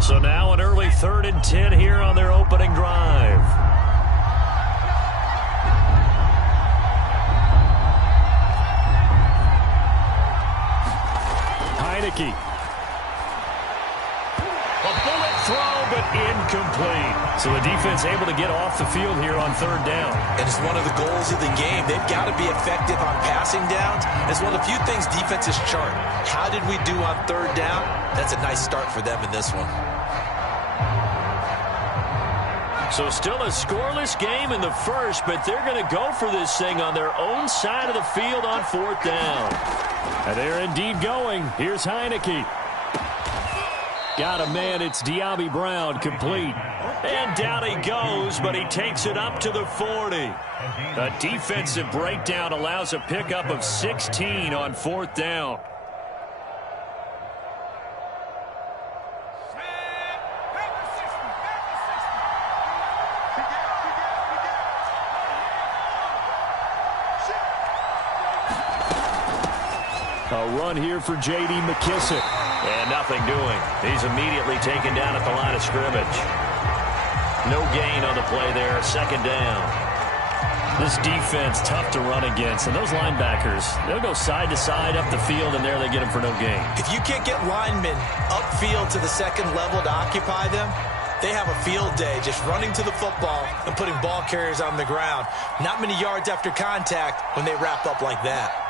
So now an early 3rd and 10 here on their opening drive. Heineke. A bullet throw, but incomplete. So the defense able to get off the field here on 3rd down. And it's one of the goals of the game. They've got to be effective on passing downs. It's one of the few things defenses chart. How did we do on 3rd down? That's a nice start for them in this one. So still a scoreless game in the first, but they're going to go for this thing on their own side of the field on 4th down. And they're indeed going. Here's Heineke. Got a man. It's Diaby Brown, complete. And down he goes, but he takes it up to the 40. A defensive breakdown allows a pickup of 16 on 4th down. A run here for J.D. McKissick. And nothing doing. He's immediately taken down at the line of scrimmage. No gain on the play there. 2nd down. This defense, tough to run against. And those linebackers, they'll go side to side up the field, and there they get them for no gain. If you can't get linemen upfield to the 2nd level to occupy them, they have a field day just running to the football and putting ball carriers on the ground. Not many yards after contact when they wrap up like that.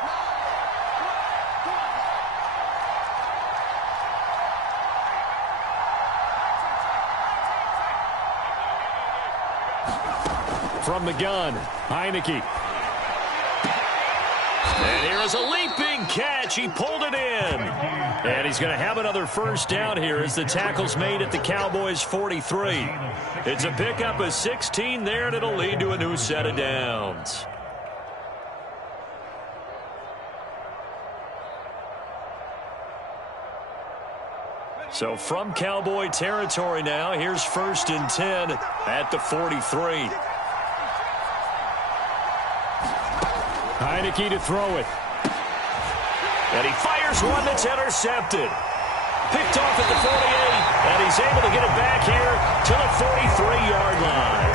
From the gun, Heineke. And here is a leaping catch. He pulled it in. And he's going to have another 1st down here as the tackle's made at the Cowboys' 43. It's a pickup of 16 there, and it'll lead to a new set of downs. So from Cowboy territory now, here's 1st and 10 at the 43. Heineke to throw it. And he fires one that's intercepted. Picked off at the 48, and he's able to get it back here to the 43-yard line.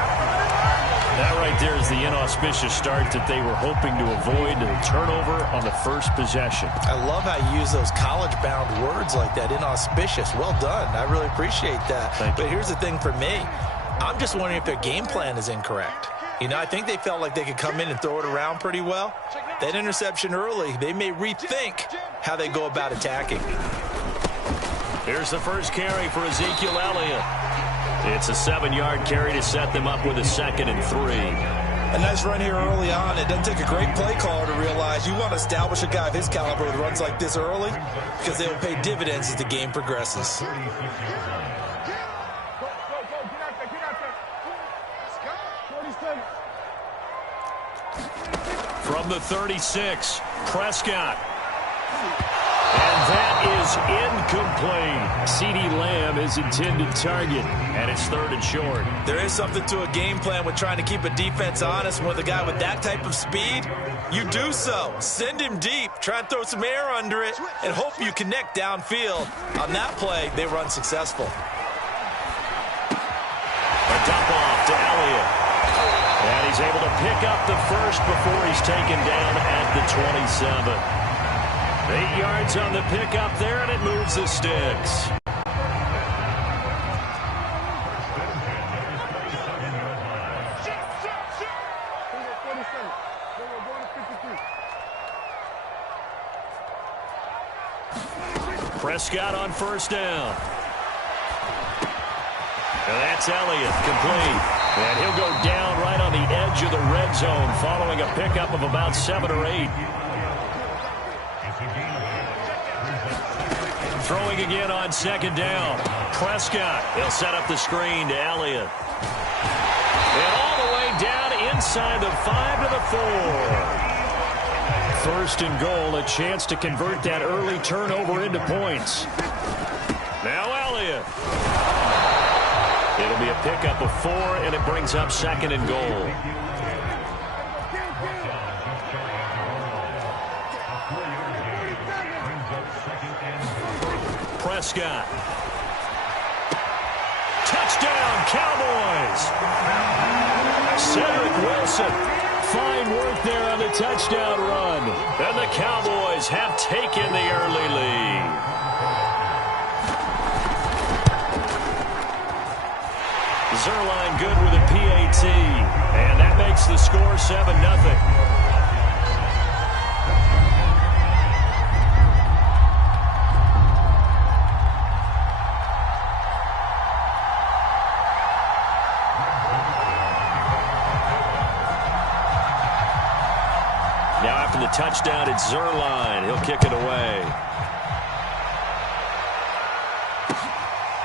That right there is the inauspicious start that they were hoping to avoid, the turnover on the first possession. I love how you use those college-bound words like that, inauspicious. Well done. I really appreciate that. But here's the thing for me. I'm just wondering if their game plan is incorrect. You know, I think they felt like they could come in and throw it around pretty well. That interception early, they may rethink how they go about attacking. Here's the first carry for Ezekiel Elliott. It's a 7-yard carry to set them up with a 2nd and 3. A nice run here early on. It doesn't take a great play caller to realize you want to establish a guy of his caliber with runs like this early because they will pay dividends as the game progresses. From the 36, Prescott. And that is incomplete. CeeDee Lamb is intended target, and it's 3rd and short. There is something to a game plan with trying to keep a defense honest. With a guy with that type of speed, you do so. Send him deep. Try and throw some air under it and hope you connect downfield. On that play, they run successful. A dump off to Elliott. And he's able to pick up the first before he's taken down at the 27. 8 yards on the pickup there, and it moves the sticks. Prescott on 1st down. And that's Elliott, complete. And he'll go down right on the edge of the red zone following a pickup of about 7 or 8. Throwing again on 2nd down. Prescott, he'll set up the screen to Elliott. And all the way down inside the 5 to the 4. 1st and goal, a chance to convert that early turnover into points. Now Elliott. It'll be a pickup of 4, and it brings up 2nd and goal. Prescott. Touchdown, Cowboys! Cedric Wilson, fine work there on the touchdown run. And the Cowboys have taken the early lead. Zerline good with a PAT, and that makes the score 7-0. Now after the touchdown, it's Zerline. He'll kick it away.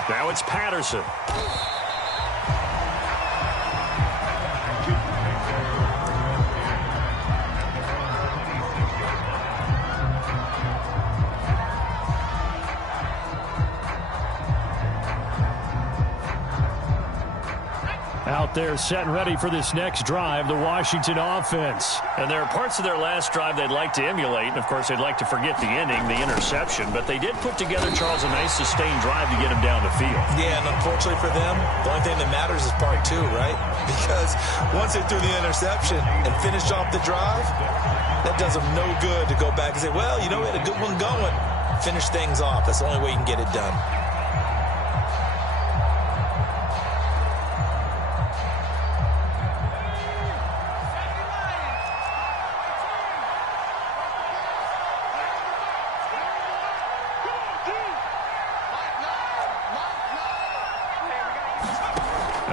Now it's Patterson. Out there set and ready for this next drive, the Washington offense. And there are parts of their last drive they'd like to emulate. And, of course, they'd like to forget the inning, the interception. But they did put together, Charles, a nice sustained drive to get them down the field. Yeah, and unfortunately for them, the only thing that matters is part two, right? Because once they threw the interception and finished off the drive, that does them no good to go back and say, well, you know, we had a good one going. Finish things off. That's the only way you can get it done.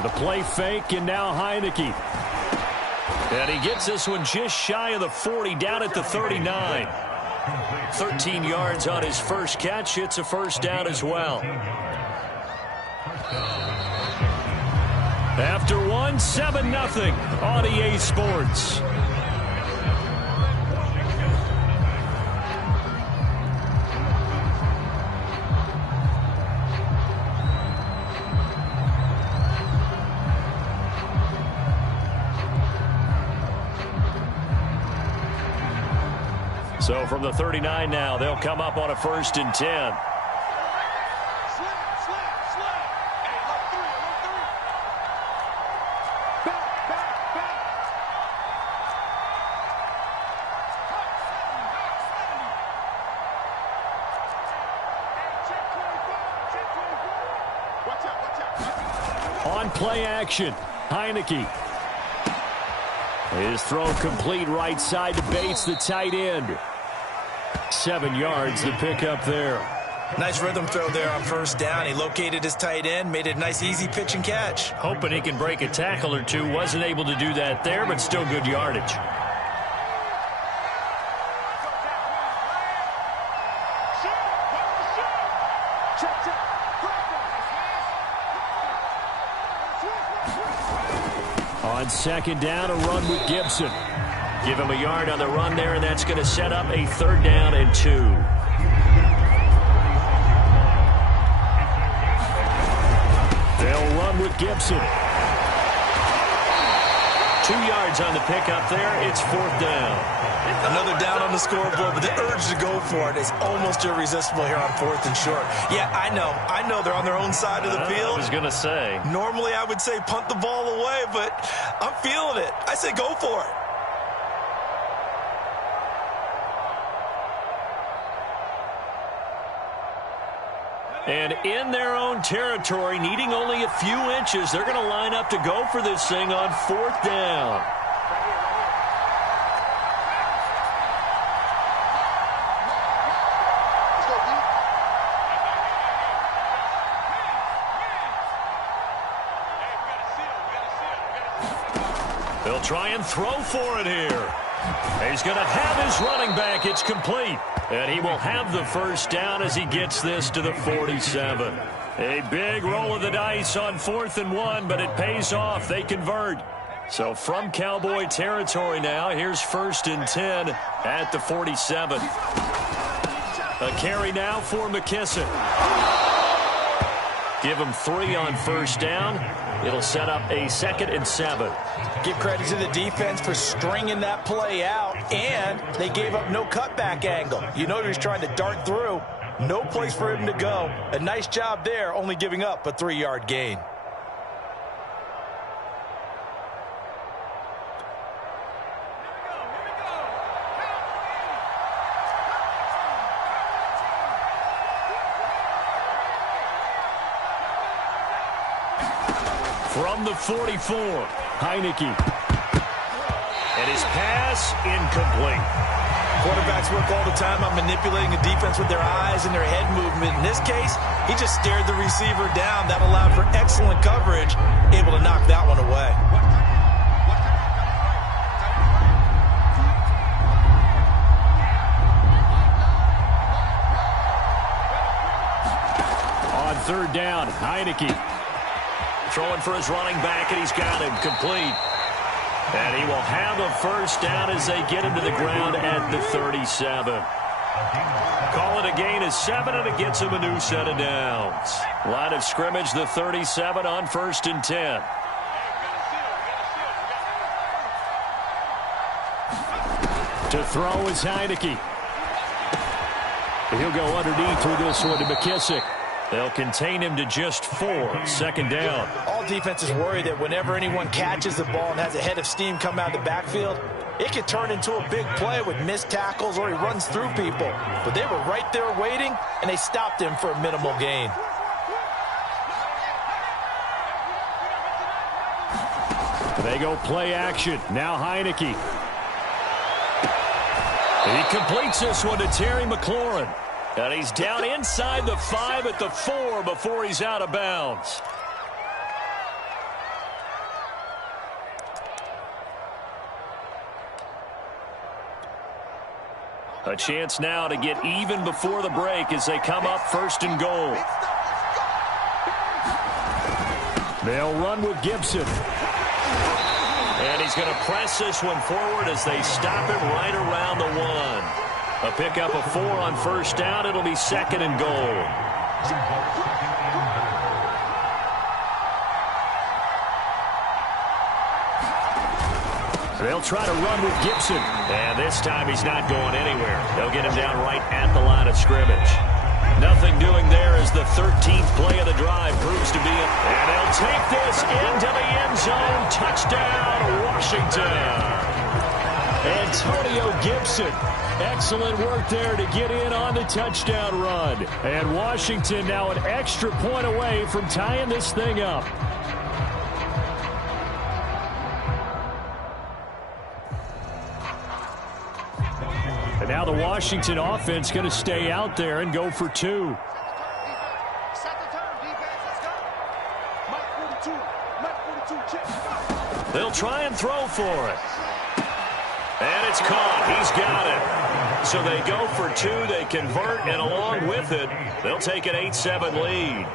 The play fake, and now Heineke. And he gets this one just shy of the 40, down at the 39. 13 yards on his first catch. It's a first down as well. After one, 7-0 on EA Sports. So from the 39 now, they'll come up on a 1st and 10. On play action, Heineke. His throw complete right side to Bates, the tight end. 7 yards, the pickup there. Nice rhythm throw there on first down. He located his tight end, made it a nice easy pitch and catch. Hoping he can break a tackle or two. Wasn't able to do that there, but still good yardage. On second down, a run with Gibson. Give him a yard on the run there, and that's going to set up a 3rd down and 2. They'll run with Gibson. 2 yards on the pickup there. It's 4th down. Another down on the scoreboard, but the urge to go for it is almost irresistible here on 4th and short. Yeah, I know they're on their own side of the field. I was going to say. Normally I would say punt the ball away, but I'm feeling it. I say go for it. And in their own territory, needing only a few inches, they're going to line up to go for this thing on 4th down. They'll try and throw for it here. He's going to have his running back. It's complete. And he will have the first down as he gets this to the 47. A big roll of the dice on 4th and 1, but it pays off. They convert. So from Cowboy territory now, here's 1st and 10 at the 47. A carry now for McKissick. Give him 3 on first down. It'll set up a 2nd and 7. Give credit to the defense for stringing that play out, and they gave up no cutback angle. You know he was trying to dart through. No place for him to go. A nice job there, only giving up a 3-yard gain. From the 44, Heineke. And his pass incomplete. Quarterbacks work all the time on manipulating the defense with their eyes and their head movement. In this case, he just stared the receiver down. That allowed for excellent coverage, able to knock that one away. On third down, Heineke. Throwing for his running back, and he's got him complete. And he will have a first down as they get him to the ground at the 37. Call it a gain of 7, and it gets him a new set of downs. Line of scrimmage, the 37 on 1st and 10. To throw is Heineke. He'll go underneath with this one to McKissick. They'll contain him to just 4. 2nd down. All defenses worry that whenever anyone catches the ball and has a head of steam come out of the backfield, it can turn into a big play with missed tackles or he runs through people. But they were right there waiting, and they stopped him for a minimal gain. They go play action. Now Heineke. He completes this one to Terry McLaurin. And he's down inside the 5 at the 4 before he's out of bounds. A chance now to get even before the break as they come up 1st and goal. They'll run with Gibson. And he's going to press this one forward as they stop him right around the 1. A pickup of 4 on 1st down. It'll be 2nd and goal. They'll try to run with Gibson. And this time he's not going anywhere. They'll get him down right at the line of scrimmage. Nothing doing there as the 13th play of the drive proves to be it. And they'll take this into the end zone. Touchdown, Washington. Antonio Gibson. Excellent work there to get in on the touchdown run. And Washington now an extra point away from tying this thing up. And now the Washington offense going to stay out there and go for 2. They'll try and throw for it. And it's caught. He's got it. So they go for 2. They convert, and along with it, they'll take an 8-7 lead.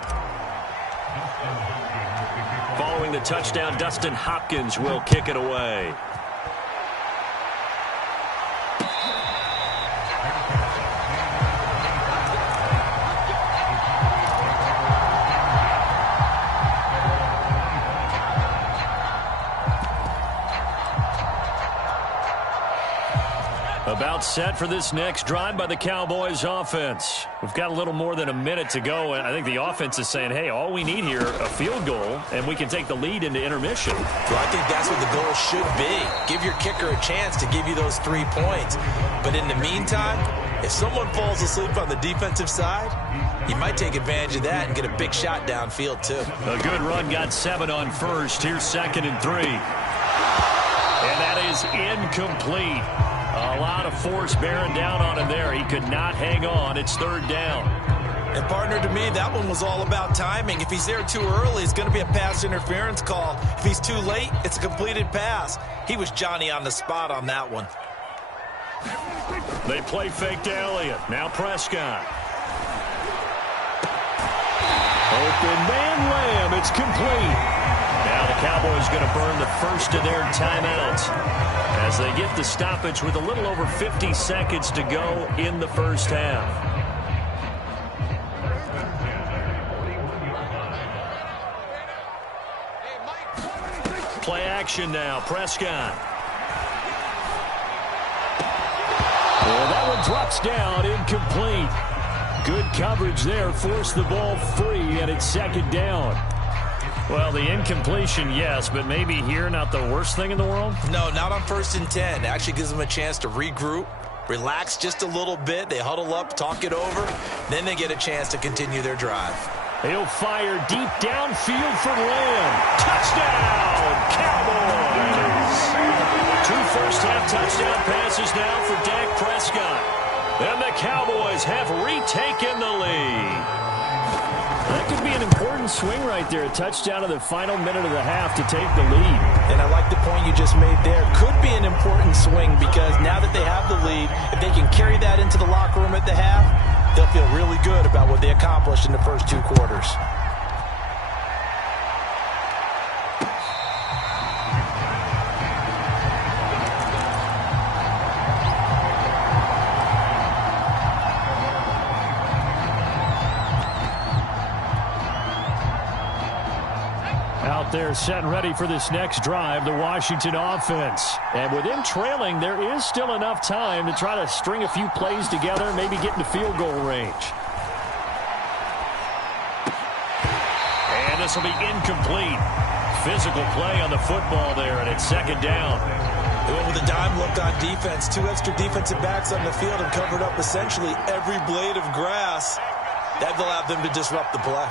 Following the touchdown, Dustin Hopkins will kick it away. About set for this next drive by the Cowboys offense. We've got a little more than a minute to go, and I think the offense is saying, hey, all we need here, a field goal, and we can take the lead into intermission. Well, I think that's what the goal should be. Give your kicker a chance to give you those 3 points. But in the meantime, if someone falls asleep on the defensive side, he might take advantage of that and get a big shot downfield, too. A good run, got 7 on 1st. Here's 2nd and 3. And that is incomplete. A lot of force bearing down on him there. He could not hang on. It's 3rd down. And, partner, to me, that one was all about timing. If he's there too early, it's going to be a pass interference call. If he's too late, it's a completed pass. He was Johnny on the spot on that one. They play fake to Elliott. Now Prescott. Open man Lamb. It's complete. Now the Cowboys going to burn the first of their timeouts as they get the stoppage with a little over 50 seconds to go in the first half. Play action now. Prescott. Well, that one drops down, incomplete. Good coverage there, forced the ball free, and it's 2nd down. Well, the incompletion, yes, but maybe here not the worst thing in the world? No, not on 1st and 10. It actually gives them a chance to regroup, relax just a little bit. They huddle up, talk it over. Then they get a chance to continue their drive. He'll fire deep downfield for Lamb. Touchdown, Cowboys! 2 first-half touchdown passes now for Dak Prescott. And the Cowboys have retaken the lead. That could be an important swing right there. A touchdown in the final minute of the half to take the lead. And I like the point you just made there. Could be an important swing because now that they have the lead, if they can carry that into the locker room at the half, they'll feel really good about what they accomplished in the first 2 quarters. Out there set and ready for this next drive, the Washington offense. And with them trailing, there is still enough time to try to string a few plays together, maybe get into field goal range. And this will be incomplete. Physical play on the football there, and it's second down. They went with a dime look on defense. 2 extra defensive backs on the field and covered up essentially every blade of grass. That allowed them to disrupt the play.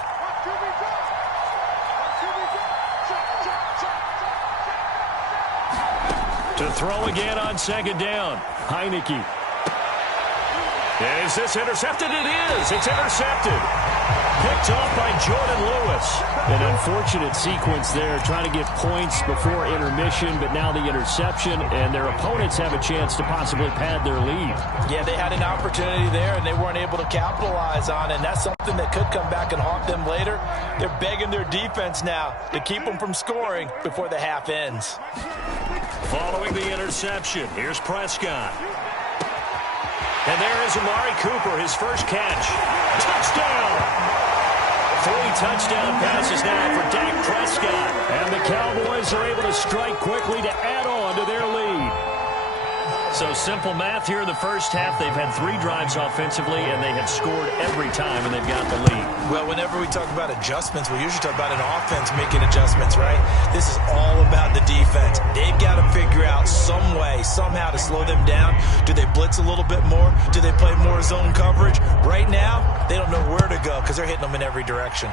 To throw again on second down. Heineke. Is this intercepted? It is. It's intercepted. Picked off by Jordan Lewis. An unfortunate sequence there, trying to get points before intermission, but now the interception, and their opponents have a chance to possibly pad their lead. Yeah, they had an opportunity there, and they weren't able to capitalize on it, and that's something that could come back and haunt them later. They're begging their defense now to keep them from scoring before the half ends. Following the interception, here's Prescott. And there is Amari Cooper, his first catch. Touchdown! 3 touchdown passes now for Dak Prescott. And the Cowboys are able to strike quickly to add on to their lead. So simple math here in the first half. They've had 3 drives offensively, and they have scored every time, and they've got the lead. Well, whenever we talk about adjustments, we usually talk about an offense making adjustments, right? This is all about the defense. They've got to figure out some way, somehow to slow them down. Do they blitz a little bit more? Do they play more zone coverage? Right now, they don't know where to go because they're hitting them in every direction.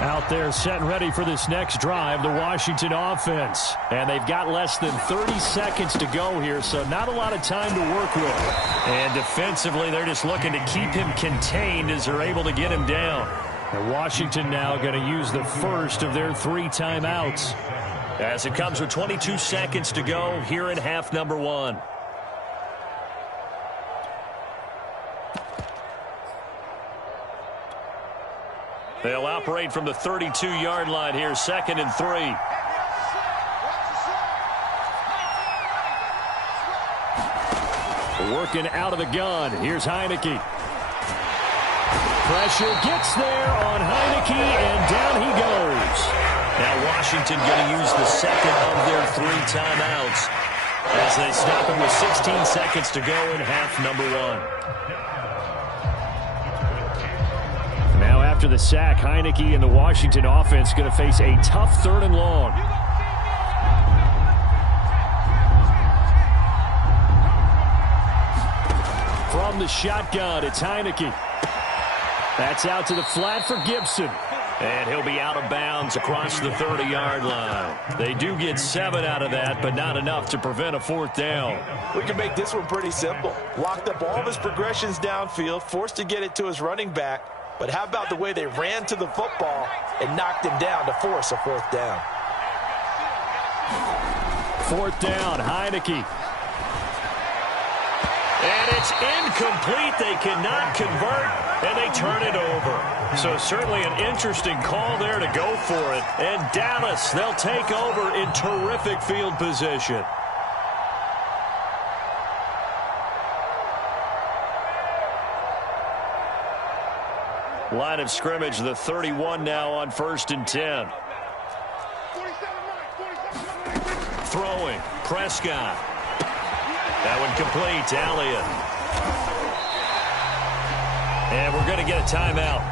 Out there set and ready for this next drive, the Washington offense. And they've got less than 30 seconds to go here, so not a lot of time to work with. And defensively, they're just looking to keep him contained as they're able to get him down. And Washington now going to use the first of their 3 timeouts. As it comes with 22 seconds to go here in half number 1. They'll operate from the 32-yard line here, 2nd and 3. Working out of the gun. Here's Heineke. Pressure gets there on Heineke, and down he goes. Now Washington going to use the second of their 3 timeouts as they stop him with 16 seconds to go in half number 1. Now after the sack, Heineke and the Washington offense going to face a tough 3rd and long. From the shotgun, it's Heineke. That's out to the flat for Gibson. And he'll be out of bounds across the 30-yard line. They do get 7 out of that, but not enough to prevent a 4th down. We can make this one pretty simple. Locked up all of his progressions downfield, forced to get it to his running back. But how about the way they ran to the football and knocked him down to force a 4th down? 4th down, Heineke. And it's incomplete. They cannot convert, and they turn it over. So certainly an interesting call there to go for it. And Dallas, they'll take over in terrific field position. Line of scrimmage, the 31 now on 1st and 10. Throwing, Prescott. That one complete, Elliott. And we're going to get a timeout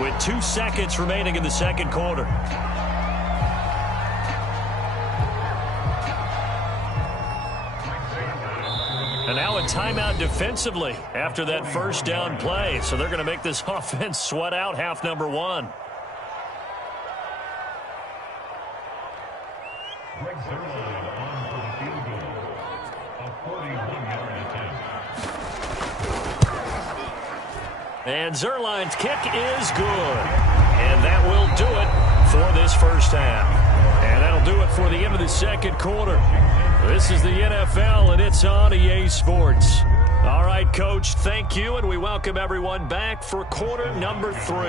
with 2 seconds remaining in the second quarter. And now a timeout defensively after that first down play. So they're going to make this offense sweat out half number one. And Zerline's kick is good. And that will do it for this first half. And that'll do it for the end of the second quarter. This is the NFL, and it's on EA Sports. All right, Coach, thank you, and we welcome everyone back for quarter number 3.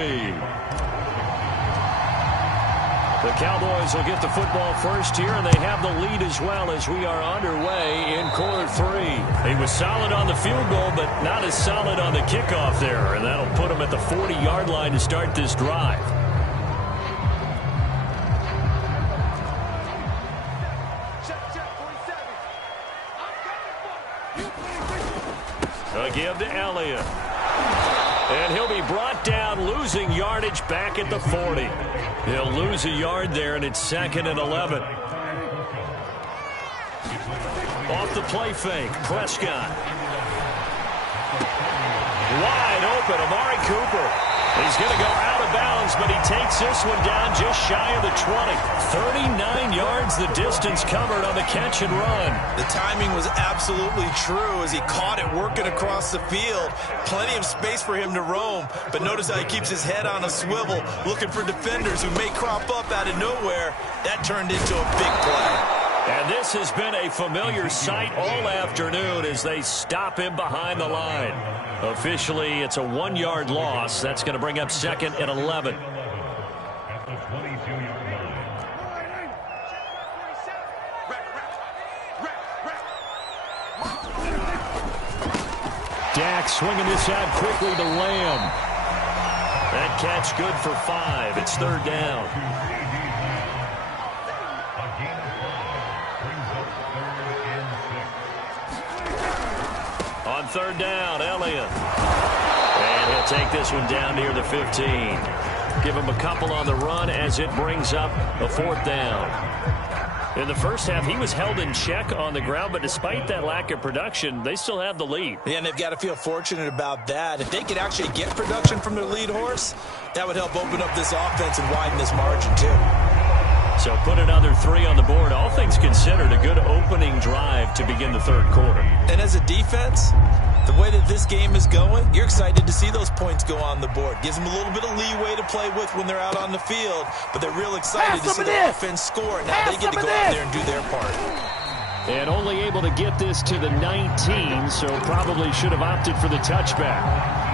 The Cowboys will get the football first here, and they have the lead as well as we are underway in quarter 3. He was solid on the field goal, but not as solid on the kickoff there, and that'll put him at the 40-yard line to start this drive. A give to Elliott. And he'll be brought down, losing yardage back at the 40. He'll lose a yard there, and it's 2nd and 11. Off the play fake, Prescott. Wide open, Amari Cooper. He's going to go out of bounds, but he takes this one down just shy of the 20. 39 yards the distance covered on the catch and run. The timing was absolutely true as he caught it working across the field. Plenty of space for him to roam, but notice how he keeps his head on a swivel, looking for defenders who may crop up out of nowhere. That turned into a big play. And this has been a familiar sight all afternoon as they stop him behind the line. Officially, it's a 1-yard loss. That's going to bring up 2nd and 11. Dak swinging this out quickly to Lamb. That catch good for 5. It's 3rd down. On 3rd down, Elliott. And he'll take this one down near the 15. Give him a couple on the run as it brings up a 4th down. In the first half, he was held in check on the ground, but despite that lack of production, they still have the lead. Yeah, and they've got to feel fortunate about that. If they could actually get production from their lead horse, that would help open up this offense and widen this margin, too. So put another 3 on the board. All things considered, a good opening drive to begin the 3rd quarter. And as a defense, the way that this game is going, you're excited to see those points go on the board. Gives them a little bit of leeway to play with when they're out on the field, but they're real excited to see the offense score. Now they get to go out there and do their part. And only able to get this to the 19, so probably should have opted for the touchback.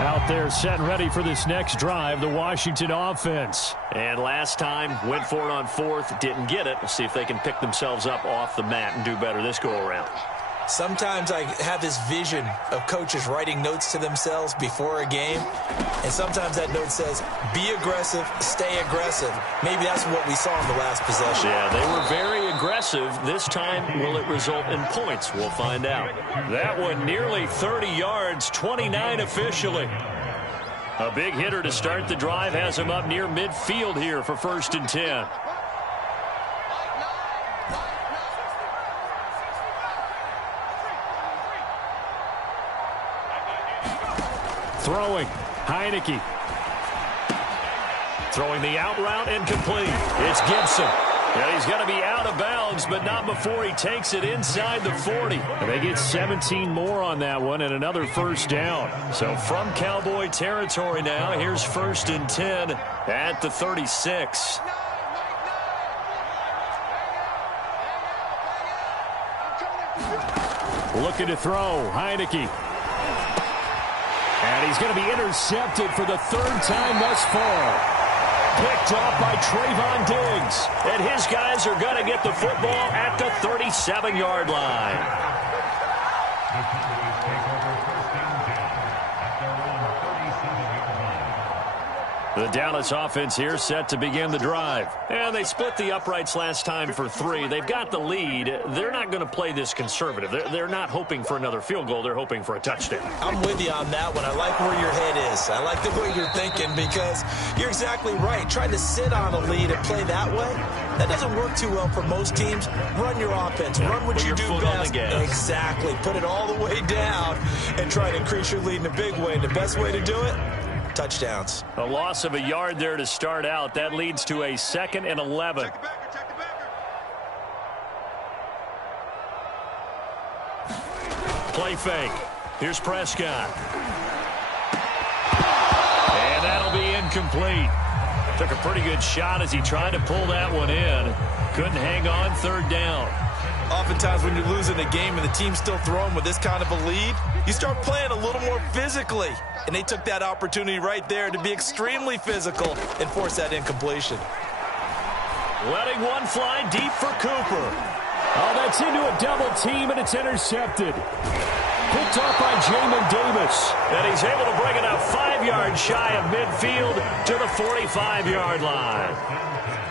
Out there set and ready for this next drive, the Washington offense. And last time, went for it on 4th, didn't get it. We'll see if they can pick themselves up off the mat and do better this go-around. Sometimes I have this vision of coaches writing notes to themselves before a game, and sometimes that note says, be aggressive, stay aggressive. Maybe that's what we saw in the last possession. Yeah, they were very aggressive. This time, will it result in points? We'll find out. That one nearly 30 yards, 29 officially. A big hitter to start the drive has him up near midfield here for 1st and 10. Throwing, Heineke. Throwing the out route and complete. It's Gibson. Yeah, he's got to be out of bounds, but not before he takes it inside the 40. And they get 17 more on that one and another 1st down. So from Cowboy territory now, here's 1st and 10 at the 36. Looking to throw, Heineke. And he's going to be intercepted for the 3rd time thus far. Picked off by Trayvon Diggs. And his guys are going to get the football at the 37-yard line. The Dallas offense here set to begin the drive. And they split the uprights last time for 3. They've got the lead. They're not going to play this conservative. They're not hoping for another field goal. They're hoping for a touchdown. I'm with you on that one. I like where your head is. I like the way you're thinking because you're exactly right. Trying to sit on a lead and play that way, that doesn't work too well for most teams. Run your offense. Run what you do best. Exactly. Put it all the way down and try to increase your lead in a big way. And the best way to do it, touchdowns. A loss of a yard there to start out. That leads to a 2nd and 11. Play fake. Here's Prescott. And that'll be incomplete. Took a pretty good shot as he tried to pull that one in. Couldn't hang on 3rd down. Oftentimes when you're losing a game and the team's still throwing with this kind of a lead, you start playing a little more physically. And they took that opportunity right there to be extremely physical and force that incompletion. Letting one fly deep for Cooper. Oh, that's into a double team, and it's intercepted. Picked off by Jamin Davis. And he's able to bring it up 5 yards shy of midfield to the 45-yard line.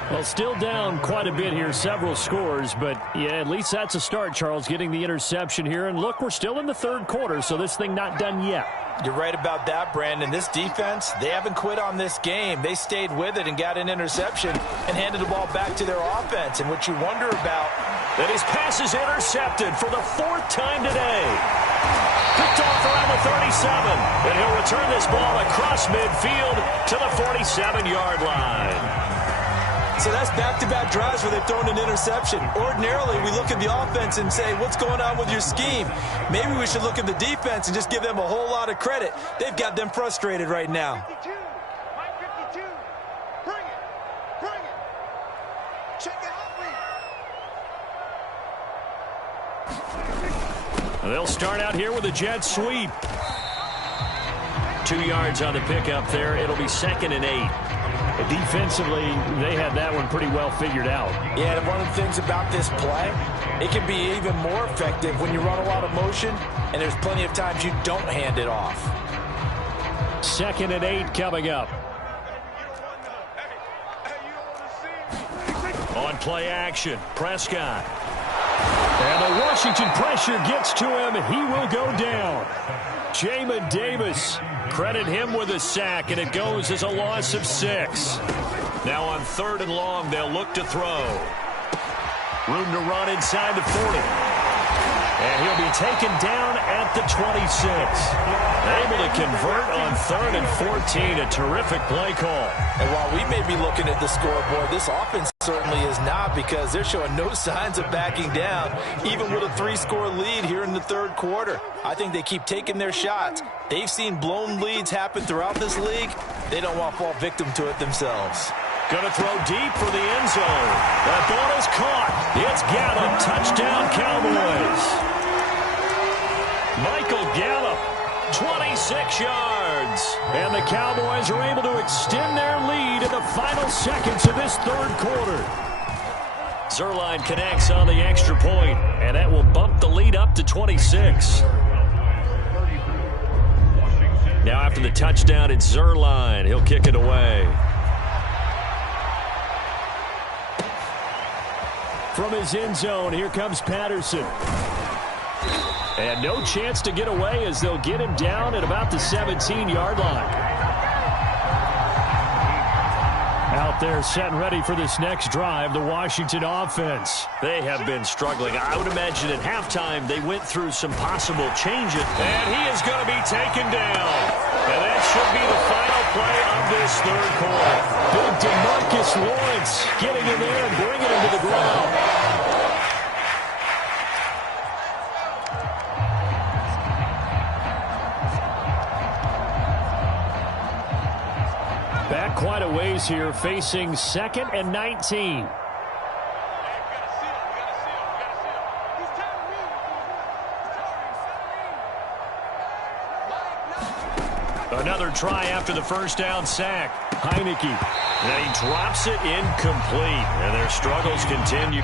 Well, still down quite a bit here, several scores, but yeah, at least that's a start, Charles, getting the interception here. And look, we're still in the 3rd quarter, so this thing not done yet. You're right about that, Brandon. This defense, they haven't quit on this game. They stayed with it and got an interception and handed the ball back to their offense. And what you wonder about... that his pass is intercepted for the 4th time today. Picked off around the 37. And he'll return this ball across midfield to the 47-yard line. So that's back-to-back drives where they've thrown an interception. Ordinarily, we look at the offense and say, what's going on with your scheme? Maybe we should look at the defense and just give them a whole lot of credit. They've got them frustrated right now. Mike 52. Bring it. Check it out, They'll start out here with a jet sweep. 2 yards on the pickup there. It'll be 2nd and 8. Defensively, they had that one pretty well figured out. Yeah, and one of the things about this play, it can be even more effective when you run a lot of motion, and there's plenty of times you don't hand it off. 2nd and 8 coming up. On play action, Prescott. And the Washington pressure gets to him. He will go down. Jamin Davis, credit him with a sack, and it goes as a loss of 6. Now on 3rd and long, they'll look to throw. Room to run inside the 40. And he'll be taken down at the 26. Able to convert on 3rd and 14. A terrific play call. And while we may be looking at the scoreboard, this offense certainly is not, because they're showing no signs of backing down, even with a 3-score lead here in the 3rd quarter. I think they keep taking their shots. They've seen blown leads happen throughout this league. They don't want to fall victim to it themselves. Going to throw deep for the end zone. That ball is caught. It's Gallup. Touchdown, Cowboys. Michael Gallup, 26 yards. And the Cowboys are able to extend their lead in the final seconds of this 3rd quarter. Zuerlein connects on the extra point, and that will bump the lead up to 26. Now after the touchdown, it's Zuerlein. He'll kick it away. From his end zone, here comes Patterson. And no chance to get away as they'll get him down at about the 17-yard line. Out there set and ready for this next drive, the Washington offense. They have been struggling. I would imagine at halftime they went through some possible changes. And he is going to be taken down. And that should be the final play of this 3rd quarter. Big DeMarcus Lawrence getting in there and bringing him to the ground. Back quite a ways here, facing 2nd and 19. Another try after the first down sack. Heineke. And he drops it incomplete. And their struggles continue.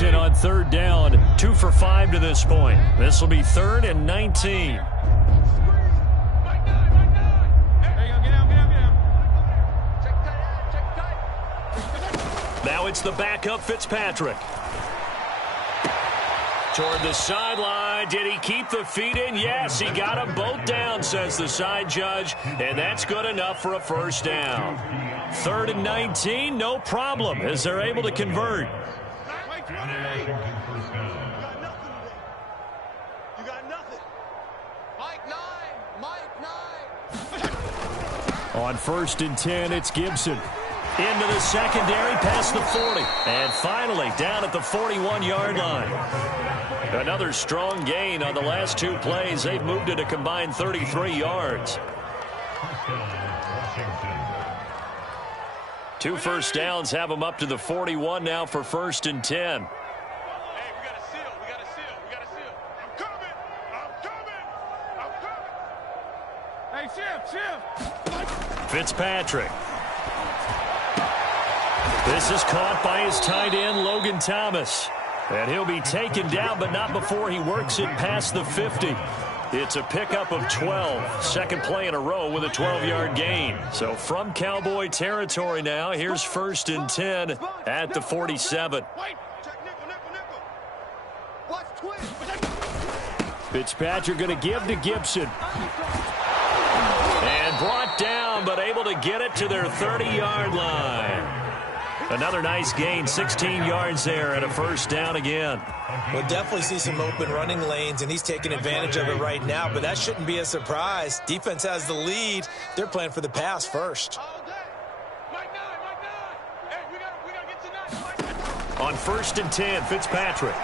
action on third down. 2 for 5 to this point. This will be 3rd and 19. Now it's the backup Fitzpatrick. Toward the sideline. Did he keep the feet in? Yes, he got them both down, says the side judge. And that's good enough for a first down. 3rd and 19, no problem, as they're able to convert. You got nothing. Mike 9. On 1st and 10, it's Gibson. Into the secondary, past the 40. And finally, down at the 41-yard line. Another strong gain on the last 2 plays. They've moved it a combined 33 yards. 2 first downs have them up to the 41 now for 1st and 10. Hey, we got a seal. We got a seal. We got a seal. I'm coming. I'm coming. I'm coming. Hey, Shift. Fitzpatrick. This is caught by his tight end, Logan Thomas. And he'll be taken down, but not before he works it past the 50. It's a pickup of 12. Second play in a row with a 12-yard gain. So from Cowboy territory now, here's 1st and 10 at the 47. Fitzpatrick going to give to Gibson. And brought down, but able to get it to their 30-yard line. Another nice gain, 16 yards there, and a first down again. We'll definitely see some open running lanes, and he's taking advantage of it right now, but that shouldn't be a surprise. Defense has the lead. They're playing for the pass first. On 1st and 10, Fitzpatrick.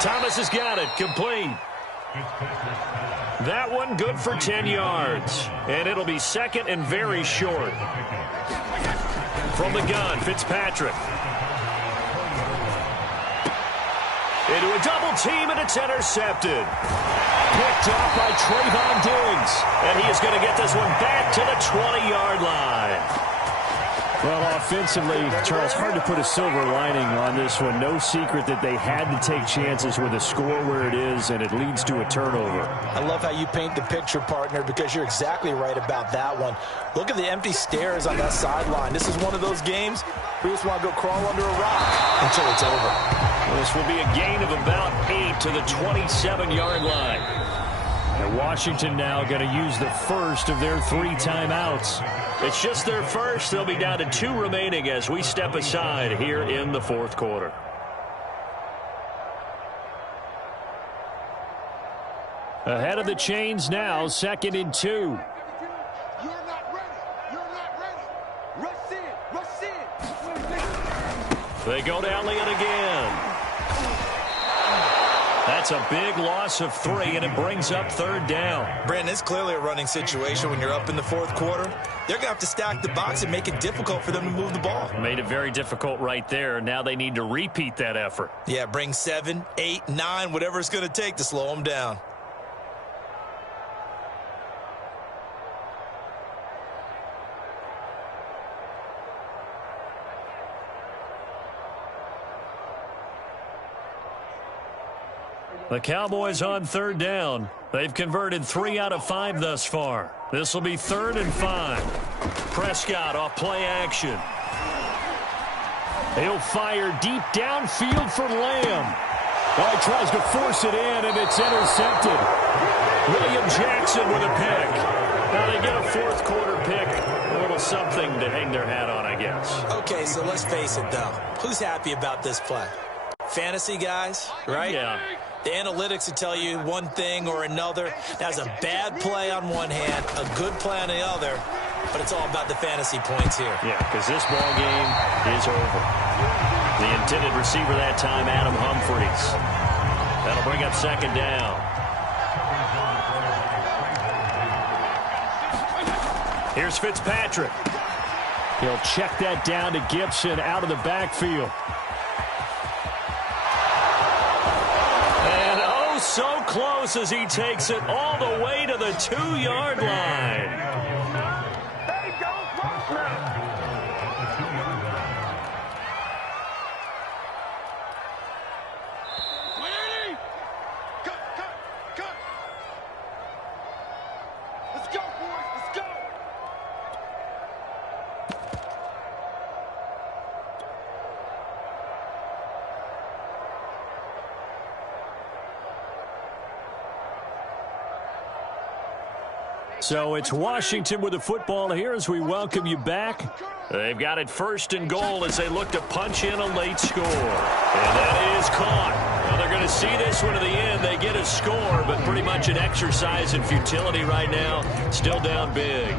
Thomas has got it, complete. That one good for 10 yards, and it'll be 2nd and very short. From the gun, Fitzpatrick. Into a double team, and it's intercepted. Picked off by Trayvon Diggs. And he is going to get this one back to the 20-yard line. Well, offensively, Charles, hard to put a silver lining on this one. No secret that they had to take chances with a score where it is, and it leads to a turnover. I love how you paint the picture, partner, because you're exactly right about that one. Look at the empty stairs on that sideline. This is one of those games where you just want to go crawl under a rock until it's over. Well, this will be a gain of about 8 to the 27-yard line. And Washington now going to use the first of their 3 timeouts. It's just their first. They'll be down to 2 remaining as we step aside here in the 4th quarter. Ahead of the chains now, 2nd and 2. You're not ready. You're not ready. Rush in. Rush in. They go to Elliott again. That's a big loss of 3, and it brings up 3rd down. Brandon, it's clearly a running situation when you're up in the 4th quarter. They're going to have to stack the box and make it difficult for them to move the ball. Made it very difficult right there. Now they need to repeat that effort. Yeah, bring 7, 8, 9, whatever it's going to take to slow them down. The Cowboys on 3rd down. They've converted 3 out of 5 thus far. This will be 3rd and 5. Prescott off play action. He'll fire deep downfield for Lamb. Well, he tries to force it in, and it's intercepted. William Jackson with a pick. Now they get a 4th quarter pick. A little something to hang their hat on, I guess. Okay, so let's face it, though. Who's happy about this play? Fantasy guys, right? Yeah. The analytics will tell you one thing or another. That's a bad play on one hand, a good play on the other, but it's all about the fantasy points here. Yeah, because this ball game is over. The intended receiver that time, Adam Humphries. That'll bring up 2nd down. Here's Fitzpatrick. He'll check that down to Gibson out of the backfield. So close as he takes it all the way to the 2-yard line. So it's Washington with the football here as we welcome you back. They've got it 1st and goal as they look to punch in a late score. And that is caught. Well, they're going to see this one to the end. They get a score, but pretty much an exercise in futility right now. Still down big.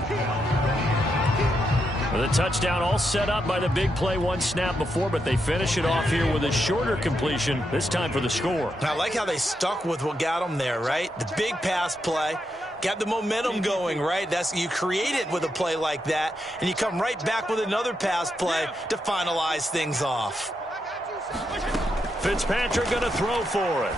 The touchdown all set up by the big play one snap before, but they finish it off here with a shorter completion, this time for the score. I like how they stuck with what got them there, right? The big pass play. Got the momentum going, right? You create it with a play like that, and you come right back with another pass play to finalize things off. Fitzpatrick going to throw for it.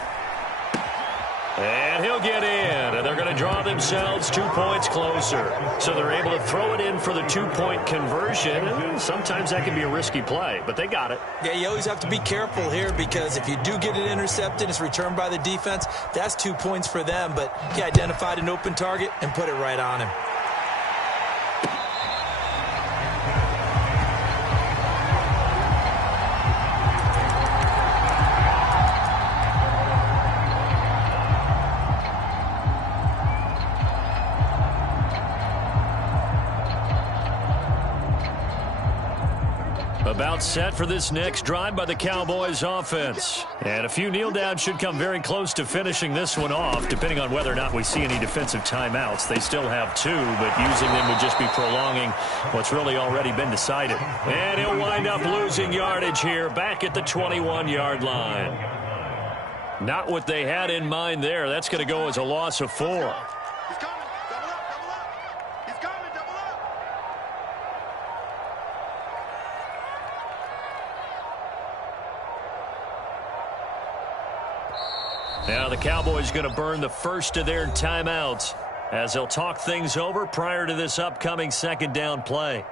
And he'll get in, and they're going to draw themselves 2 points closer. So they're able to throw it in for the 2-point conversion. And sometimes that can be a risky play, but they got it. Yeah, you always have to be careful here because if you do get it intercepted, it's returned by the defense, that's 2 points for them. But he identified an open target and put it right on him. About set for this next drive by the Cowboys offense. And a few kneel downs should come very close to finishing this one off, depending on whether or not we see any defensive timeouts. They still have 2, but using them would just be prolonging what's really already been decided. And he'll wind up losing yardage here back at the 21-yard line. Not what they had in mind there. That's going to go as a loss of 4. Now the Cowboys going to burn the first of their timeouts as they'll talk things over prior to this upcoming second down play.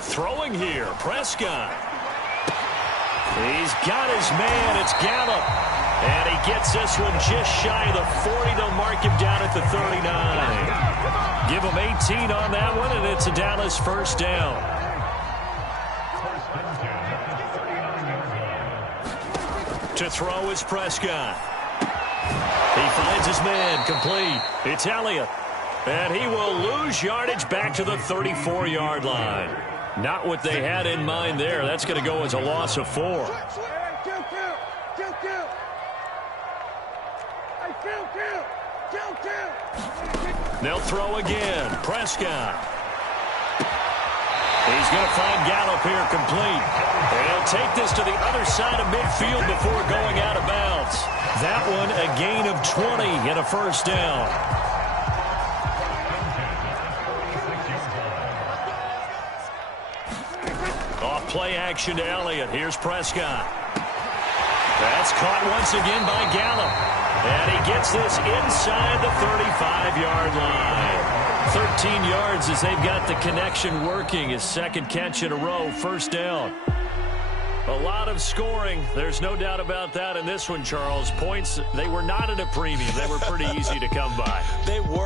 Throwing here, Prescott. He's got his man, it's Gallup. And he gets this one just shy of the 40. They'll mark him down at the 39. Give him 18 on that one, and it's a Dallas first down. To throw is Prescott. He finds his man, complete. It's Elliott. And he will lose yardage back to the 34-yard line. Not what they had in mind there. That's going to go as a loss of 4. They'll throw again. Prescott. He's going to find Gallup here complete. And he'll take this to the other side of midfield before going out of bounds. That one a gain of 20 and a first down. Off play action to Elliott. Here's Prescott. That's caught once again by Gallup. And he gets this inside the 35-yard line. 13 yards as they've got the connection working. His second catch in a row, first down. A lot of scoring. There's no doubt about that in this one, Charles. Points, they were not at a premium. They were pretty easy to come by. They were.